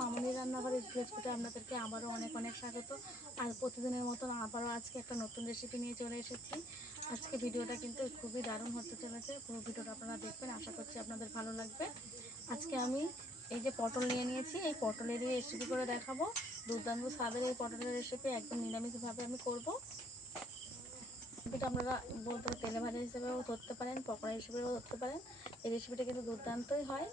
মামুনি রান্নাঘরের ফেসবুকে আপনাদেরকে আবারও অনেক অনেক স্বাগত। আর প্রতিদিনের মতন আবারও আজকে একটা নতুন রেসিপি নিয়ে চলে এসেছি। আজকে ভিডিওটা কিন্তু খুবই দারুণ হতে চলেছে। পুরো ভিডিওটা আপনারা দেখবেন। আশা করছি আপনাদের ভালো লাগবে। আজকে আমি এই যে পটল নিয়ে নিয়েছি, এই পটলের রেসিপি করে দেখাবো। দুর্দান্ত স্বাদের এই পটলের রেসিপি একদম নিরামিষভাবে আমি করব। রেসিপিটা আপনারা বলতে তেলে ভাজা হিসেবেও ধরতে পারেন, পকোড়া হিসেবেও ধরতে পারেন। এই রেসিপিটা কিন্তু দুর্দান্তই হয়।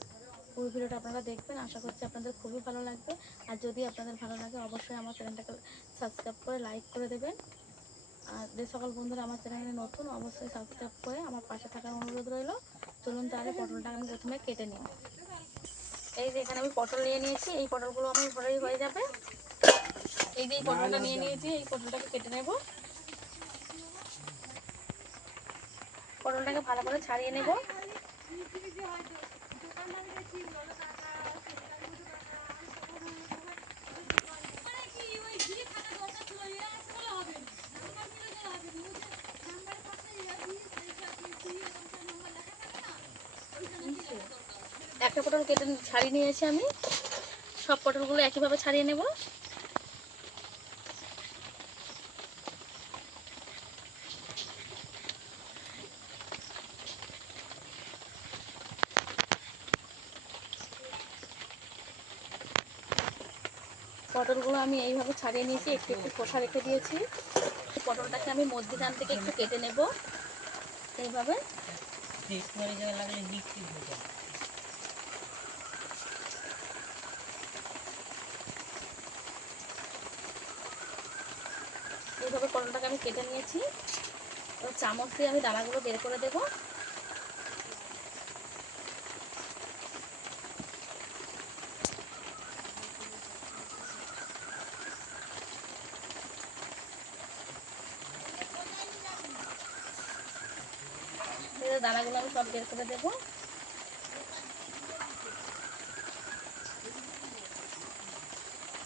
পুরো ভিডিওটা আপনারা দেখবেন। আশা করছি আপনাদের খুবই ভালো লাগবে। আর যদি আপনাদের ভালো লাগে, অবশ্যই আমার চ্যানেলটাকে সাবস্ক্রাইব করে লাইক করে দেবেন। আর যে সকল বন্ধুরা আমার চ্যানেলে নতুন, অবশ্যই সাবস্ক্রাইব করে আমার পাশে থাকার অনুরোধ রইল। চলুন তাহলে পটলটা আমি প্রথমে কেটে নিই। এই যে এখানে আমি পটল নিয়ে নিয়েছি। এই পটলগুলো আমার ঘরেই হয়ে যাবে। এই যে এই পটলটা নিয়ে নিয়েছি, এই পটলটাকে কেটে নেব। পটলটাকে ভালো করে ছাড়িয়ে নেব। একটা পটল কেটে ছাড়িয়ে নিয়েছি আমি। সব পটলগুলো একইভাবে ছাড়িয়ে নেব। পটলগুলো আমি এইভাবে ছাড়িয়ে নিয়েছি, একটু একটু খোসা রেখে দিয়েছি। পটলটাকে আমি মধ্যখান থেকে একটু কেটে নেব। এইভাবে। এইভাবে পটলটাকে আমি কেটে নিয়েছি। চামচ দিয়ে আমি দানাগুলো বের করে দেবো। এবার দানাগুলো আমি সব বের করে দেবো।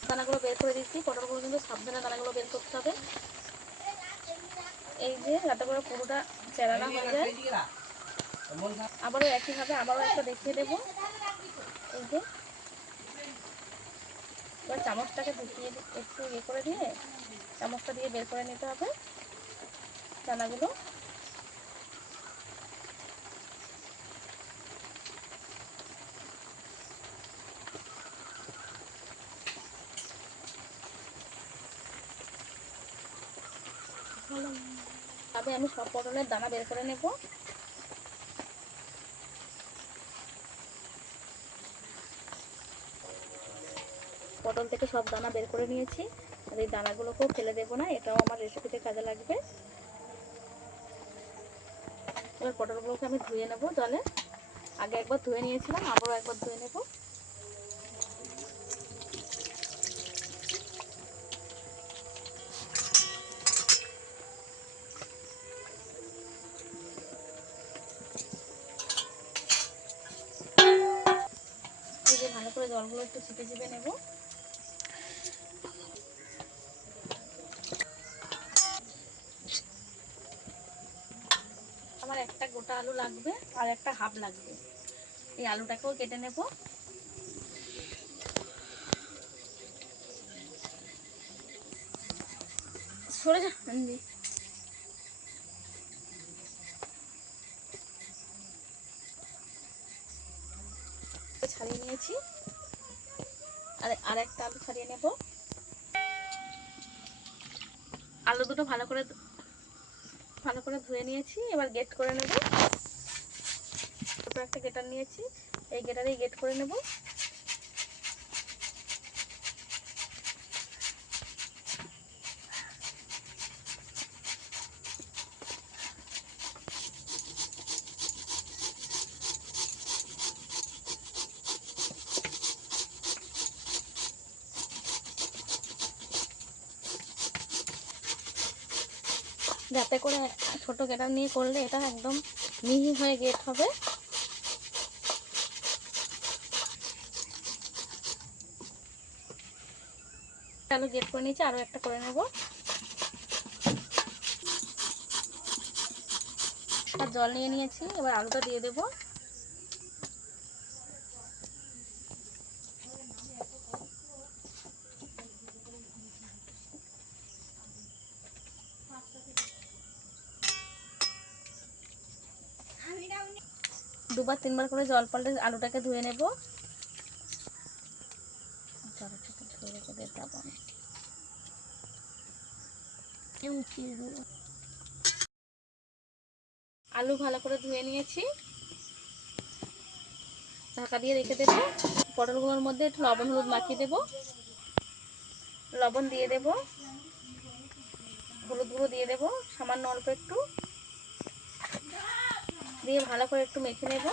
দানাগুলো বের করে দিচ্ছি। পটলগুলো কিন্তু সাবধানে দানাগুলো বের করতে হবে। এই যে, যাতে করে পুরোটা চেরানো হয়ে যায়। আবারও একইভাবে আবারও একটা দেখিয়ে দেবো। এই যে, এবার চামচটাকে ঢুকিয়ে একটু ইয়ে করে দিয়ে, চামচটা দিয়ে বের করে নিতে হবে দানাগুলো। তবে আমি সব পটলের দানা বের করে নেব। পটল থেকে সব দানা বের করে নিয়েছি। আর এই দানাগুলোকেও ফেলে দেবো না, এটাও আমার রেসিপিতে কাজে লাগবে। এবার পটলগুলোকে আমি ধুয়ে নেব জলে। আগে একবার ধুয়ে নিয়েছিলাম, আবারও একবার ধুয়ে নেব। জলগুলো একটু চিপে চিপে নেব। আমার একটা গোটা আলু লাগবে আর একটা হাফ লাগবে। এই আলুটাকেও কেটে নেব। সরে যা ছাড়িয়ে নিয়েছি। আর আর একটা আলু ছাড়িয়ে নেব। আলু দুটো ভালো করে ভালো করে ধুয়ে নিয়েছি, এবার গেট করে নেব। ছোটো একটা গেটার নিয়েছি, এই গেটারেই গেট করে নেব। যাতে করে ছোট গেটার নিয়ে করলে এটা একদম মিহি হয়ে গেট হবে। আলু গেট করে নিয়েছি আরও একটা করে নেব। আর জল নিয়ে নিয়েছি, এবার আলুটা দিয়ে দেবো। দুবার, তিনবার করে জল পাল্টে আলুটাকে ধুয়ে নেব। আলু ভালো করে ধুয়ে নিয়েছি। ঢাকা দিয়ে রেখে দেবো। পটলগুলোর মধ্যে একটু লবণ, হলুদ মাখিয়ে দেবো। লবণ দিয়ে দেব। হলুদ গুঁড়ো দিয়ে দেবো। সামান্য অল্প একটু। দিয়ে ভালো করে একটু মেখে নেব।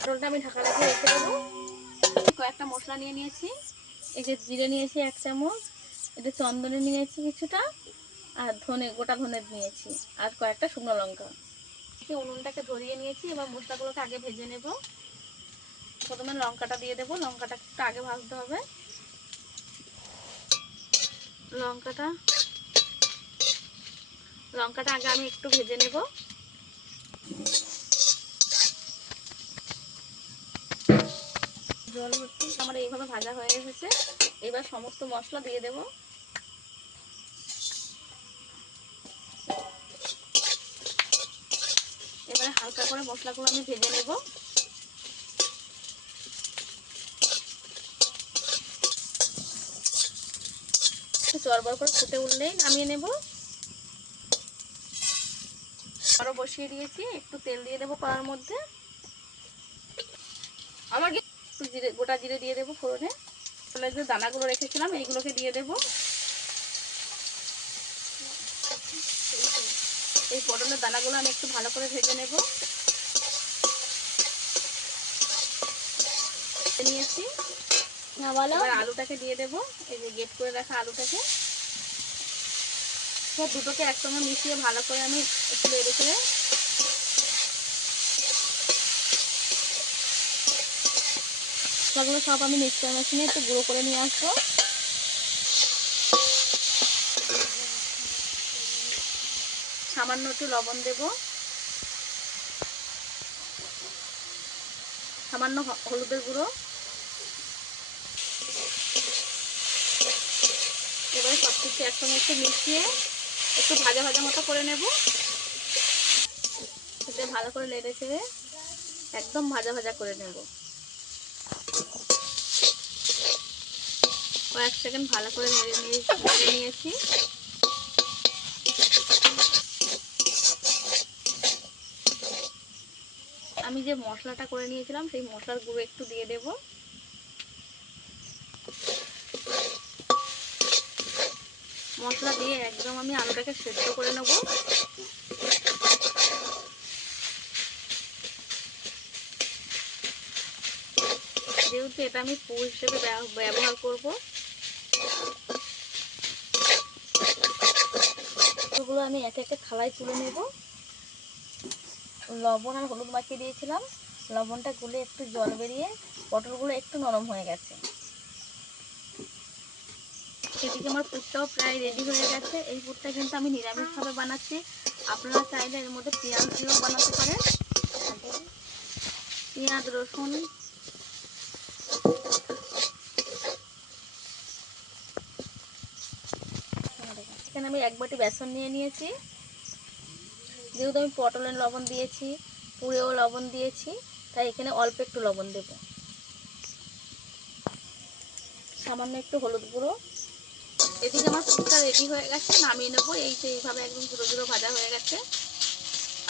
পটলটা আমি ঢাকা লাগিয়ে রেখে দেবো। কয়েকটা মশলা নিয়ে নিয়েছি। এই যে জিরে নিয়েছি এক চামচ এটা চন্দনে নিয়েছি কিছুটা, আর ধনে, গোটা ধনে নিয়েছি, আর কয়েকটা শুকনো লঙ্কা। এই উনুনটাকে ধরিয়ে নিয়েছি, এবার মশলাগুলোকে আগে ভেজে নেব। প্রথমে লঙ্কাটা দিয়ে দেবো, লঙ্কাটা একটু আগে ভাজতে হবে। লঙ্কাটা লঙ্কাটা আগে আমি একটু ভেজে নেব। জল ভর্তি আমার এইভাবে ভাজা হয়ে এসেছে। এবার সমস্ত মশলা দিয়ে দেব এবারে হালকা করে মশলাগুলো আমি ভেজে নেব। চরবর করে ফুটে উঠলেই নামিয়ে নেব। আরও বসিয়ে দিয়েছি, একটু তেল দিয়ে দেবো কড়ার মধ্যে। আমার একটু জিরে, গোটা জিরে দিয়ে দেবো ফোড়নে। তাহলে যে দানাগুলো রেখেছিলাম, এইগুলোকে দিয়ে দেবো। এই পটলের দানাগুলো আমি একটু ভালো করে ভেজে নেব নিয়েছি এবার আলুটাকে দিয়ে দেবো। এই যে গেট করে রাখা আলুটাকে। সব দুটোকে একসঙ্গে মিশিয়ে ভালো করে আমি একটু লেড়ে করে মশলাগুলো সব আমি মিক্সার মেশিনে একটু গুঁড়ো করে নিয়ে আসব। সামান্য একটু লবণ দেব। সামান্য হলুদের গুঁড়ো এবারে সব কিছু একসঙ্গে একটু মিশিয়ে একটু ভাজা ভাজা মতো করে নেব। সেটা ভালো করে লেড়ে ছেড়ে একদম ভাজা ভাজা করে নেব। কয়েক সেকেন্ড ভালো করে নেড়ে নেড়ে নিয়েছি। আমি যে মশলাটা করে নিয়েছিলাম, সেই মশলার গুঁড়ো একটু দিয়ে দেব। মশলা দিয়ে একদম আমি আলুটাকে সেদ্ধ করে নেব। যেহেতু এটা আমি পু হিসেবে ব্যবহার করব। এগুলো আমি একে একে থালায় তুলে নেব। লবণ আর হলুদ মাখিয়ে দিয়েছিলাম। লবণটা গুলে একটু জল বেরিয়ে পটলগুলো একটু নরম হয়ে গেছে। এদিকে আমার পুরটাও প্রায় রেডি হয়ে গেছে। এই পুরটা কিন্তু আমি নিরামিষভাবে বানাচ্ছি। আপনারা চাইলে এর মধ্যে পেঁয়াজ দিয়েও বানাতে পারেন। পেঁয়াজ, রসুন। এখানে আমি এক বাটি বেসন নিয়ে নিয়েছি। যেহেতু আমি পটলের লবণ দিয়েছি, পুরেও লবণ দিয়েছি, তাই এখানে অল্প একটু লবণ দেব। সামান্য একটু হলুদ গুঁড়ো। এদিকে আমার ফুটটা রেডি হয়ে গেছে, নামিয়ে নেব। এই যে এইভাবে একদম ঝুড়ো ঝুড়ো ভাজা হয়ে গেছে।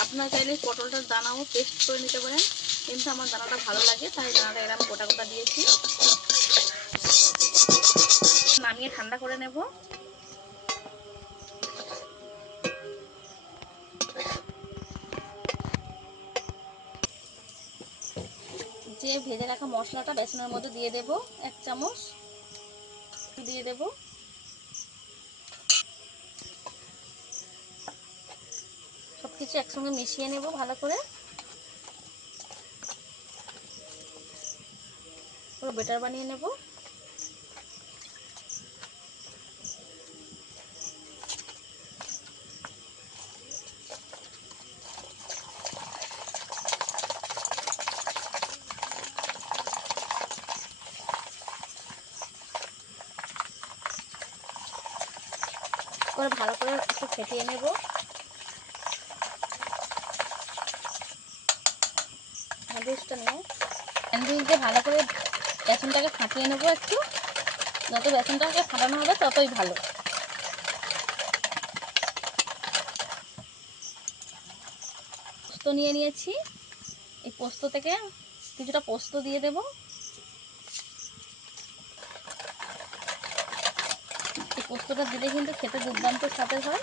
আপনারা চাইলে পটলটার দানাও পেস্ট করে নিতে পারেন। কিন্তু আমার দানাটা ভালো লাগে, তাই দানাটা এরকম গোটা গোটা দিয়েছি। নামিয়ে ঠান্ডা করে নেব। যে ভেজে রাখা মশলাটা বেসনের মধ্যে দিয়ে দেব, এক চামচ। দিয়ে দেব। কিছু একসঙ্গে মিশিয়ে নেব ভালো করে। পুরো বেটার বানিয়ে নেব। করে ভালো করে একটু ফেটিয়ে নেব। স্যান্ডউইচটা নিয়ে। স্যান্ডউইচ দিয়ে ভালো করে বেসনটাকে ফাটিয়ে নেব একটু, যত বেসনটাকে ফাটানো হবে ততই ভালো। পোস্ত নিয়ে নিয়েছি। এই পোস্ত থেকে কিছুটা পোস্ত দিয়ে দেব। এই পোস্তটা দিলে কিন্তু খেতে দুর্দান্ত স্বাদের হয়।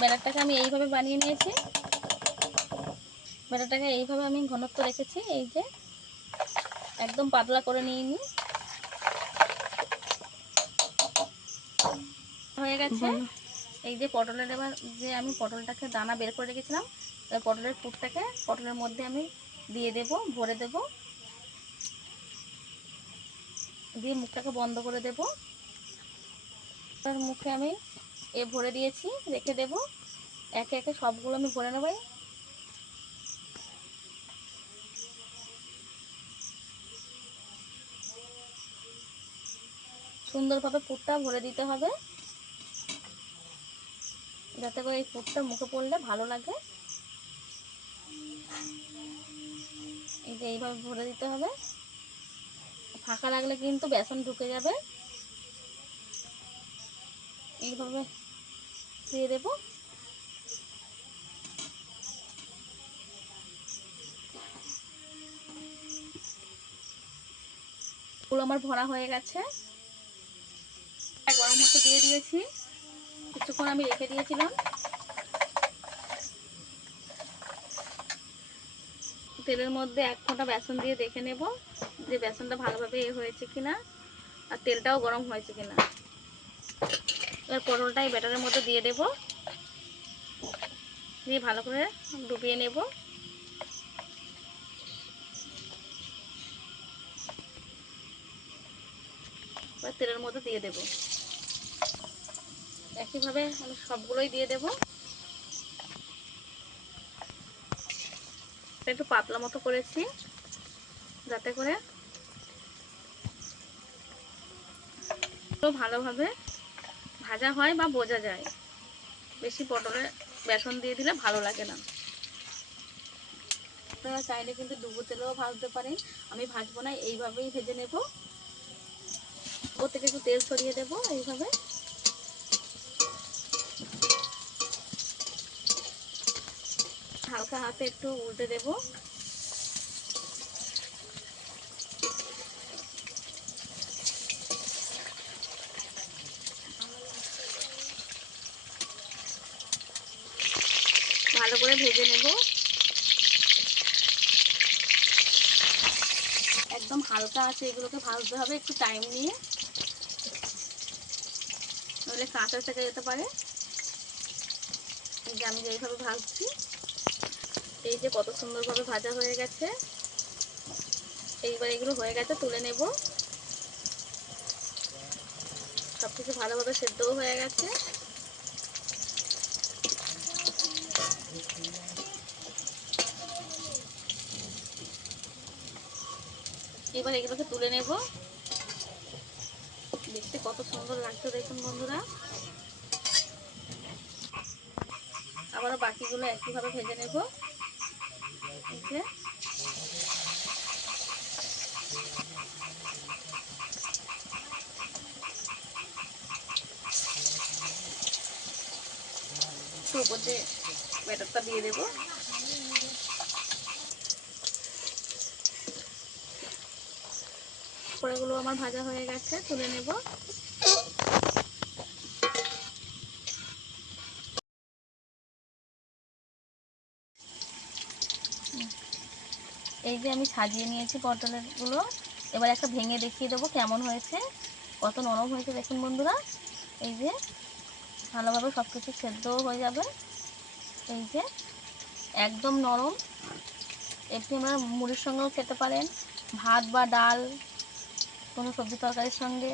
ব্যাটারটাকে আমি এইভাবে বানিয়ে নিয়েছি। ব্যাটারটাকে এইভাবে আমি ঘনত্ব রেখেছি এই যে একদম পাতলা করে নিয়ে নিই হয়ে গেছে। এই যে পটলের এবার যে আমি পটলটাকে দানা বের করে রেখেছিলাম এবার পটলের পুরটাকে পটলের মধ্যে আমি দিয়ে দেব ভরে দেব। দিয়ে মুখটাকে বন্ধ করে দেব। তার মুখে আমি এ ভরে দিয়েছি, রেখে দেব। একে একে সবগুলো আমি ভরে নেব। সুন্দরভাবে পুরটা ভরে দিতে হবে। যাতে করে এই পুরটা মুখে পড়লে ভালো লাগে। এই যে এইভাবে ভরে দিতে হবে। ফাঁকা লাগলে কিন্তু বেসন ঢুকে যাবে। এইভাবে দিয়ে দেব। পুরো আমার ভরা হয়ে গেছে। গরম হতে দিয়ে দিয়েছি। কিছুক্ষণ আমি রেখে দিয়েছিলাম। তেলের মধ্যে এক ফোঁটা বেসন দিয়ে দেখে নেব যে বেসনটা ভালোভাবে এ হয়েছে কিনা, আর তেলটাও গরম হয়েছে কিনা। এবার পটলটা এই ব্যাটারের মধ্যে দিয়ে দেব। দিয়ে ভালো করে ডুবিয়ে নেব। এবার তেলের মধ্যে দিয়ে দেব। একইভাবে আমি সবগুলোই দিয়ে দেব। একটু পাতলা মতো করেছি, যাতে করে ভালোভাবে ভাজা হয় বা বোঝা যায়। বেশি পটলে বেসন দিয়ে দিলে ভালো লাগে না। আপনারা চাইলে কিন্তু ডুবো তেলেও ভাজতে পারেন। আমি ভাজবো না, এইভাবেই ভেজে নেব। ওর থেকে একটু তেল ছড়িয়ে দেবো এইভাবে। হালকা হাতে একটু উল্টে দেব। করে ভেজে নেব। একদম হালকা আছে, এগুলোকে ভাজতে হবে একটু টাইম নিয়ে। নইলে কাঁচা থেকে যেতে পারে। যে আমি যেইভাবে ভাজছি, এই যে কত সুন্দরভাবে ভাজা হয়ে গেছে। এইবার এগুলো হয়ে গেছে, তুলে নেব। সব কিছু ভালোভাবে সেদ্ধও হয়ে গেছে। এবার এগুলোকে তুলে নেব। দেখতে কত সুন্দর লাগছে দেখুন বন্ধুরা। আবারও বাকিগুলো একইভাবে ভেজে নেব। উপর দিয়ে ব্যাটারটা দিয়ে দেবো। পরেগুলো আমার ভাজা হয়ে গেছে, তুলে নেব। এই যে আমি সাজিয়ে নিয়েছি পটলেরগুলো এবার একটা ভেঙে দেখিয়ে দেবো কেমন হয়েছে, কত নরম হয়েছে দেখুন বন্ধুরা। এই যে ভালোভাবে সব কিছু সেদ্ধও হয়ে যাবে। এই যে একদম নরম। এমনি আমরা মুড়ির সঙ্গেও খেতে পারেন। ভাত বা ডাল কোনো সবজি তরকারির সঙ্গে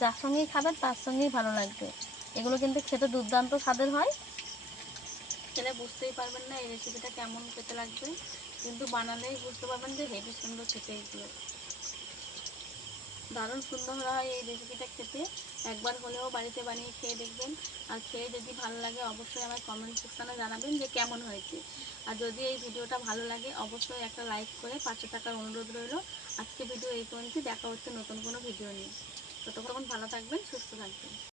যার সঙ্গেই খাবেন, তার সঙ্গেই ভালো লাগবে। এগুলো কিন্তু খেতে দুর্দান্ত স্বাদের হয়। খেলে বুঝতেই পারবেন না এই রেসিপিটা কেমন খেতে লাগবে। কিন্তু বানালেই বুঝতে পারবেন যে হেভি সুন্দর খেতে এগুলো। দারুণ সুন্দর হয় এই রেসিপিটা খেতে। একবার হলেও বাড়িতে বানিয়ে খেয়ে দেখবেন। আর খেয়ে যদি ভালো লাগে, অবশ্যই আমার কমেন্ট সেকশানে জানাবেন যে কেমন হয়েছে। আর যদি এই ভিডিওটা ভালো লাগে, অবশ্যই একটা লাইক করে পাঁচশো টাকার অনুরোধ রইল। আজকে ভিডিও এই পর্যন্ত দেখা হচ্ছে নতুন কোনো ভিডিও নিয়ে। ততক্ষণ ভালো থাকবেন, সুস্থ থাকবেন।